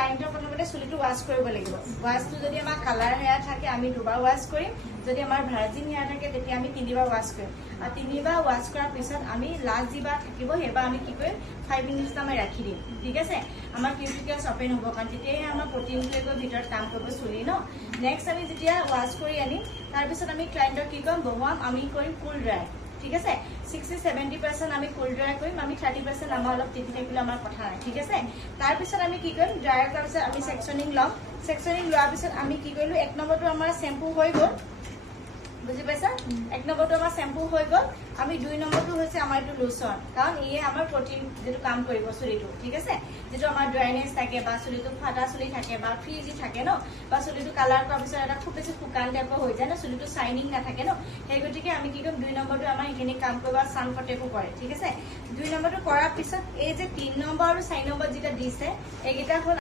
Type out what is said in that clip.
ক্লায়েণ্টৰ প্ৰথমতে চুলিটো ৱাছ কৰিব লাগিব। ৱাছটো যদি আমাৰ কালাৰ হেয়াৰ থাকে আমি 2বাৰ ৱাছ কৰিম, যদি আমাৰ ভাৰ্জিন হেয়াৰ থাকে তেতিয়া আমি 3বাৰ ৱাছ কৰিম। আৰু 3বাৰ ৱাছ কৰাৰ পিছত আমি লাষ্ট যিবাৰ থাকিব সেইবাৰ আমি কি কৰিম 5 মিনিটছ আমি ৰাখি দিম। ঠিক আছে, আমাৰ কিউটিকেলছ অপেন হ'ব, কাৰণ তেতিয়াহে আমাৰ প্ৰটিনটোৱে গৈ ভিতৰত কাম কৰিব চুলি ন। নেক্সট আমি যেতিয়া ৱাছ কৰি আনিম তাৰপিছত আমি ক্লায়েণ্টক কি কৰিম বহুৱাম, আমি কৰিম কুল ড্ৰাই। ঠিক আছে, 60-70% আমি কুল ড্ৰাই কৰিম, আমি 30% আমাৰ অলপ তিতি থাকিলে আমাৰ কথা নাই। ঠিক আছে, তাৰপিছত আমি কি কৰিম ড্ৰাই কৰাৰ পিছত আমি ছেকশ্যনিং ল'ম। ছেকশ্যনিং লোৱাৰ পিছত আমি কি কৰিলোঁ 1 নম্বৰটো আমাৰ চেম্পু হৈ গ'ল, বুজি পাইছা? 1 নম্বৰটো আমাৰ চেম্পু হৈ গ'ল। আমি 2 নম্বৰটো হৈছে আমাৰ এইটো লোচন, কাৰণ ইয়ে আমাৰ প্ৰটিন যিটো কাম কৰিব চুলিটো। ঠিক আছে, যিটো আমাৰ ড্ৰাইনেছ থাকে বা চুলিটো ফাটা চুলি থাকে বা ফ্ৰিজি থাকে ন, বা চুলিটো কালাৰ কৰাৰ পিছত এটা খুব বেছি শুকান টাইপৰ হৈ যায় ন, চুলিটো চাইনিং নাথাকে ন, সেই গতিকে আমি কি কৰিম 2 নম্বৰটো আমাৰ এইখিনি কাম কৰিব চান ফটেকো কৰে। ঠিক আছে, 2 নম্বৰটো কৰাৰ পিছত এই যে 3 নম্বৰ আৰু 4 নম্বৰ যিটা দিছে এইকেইটা হ'ল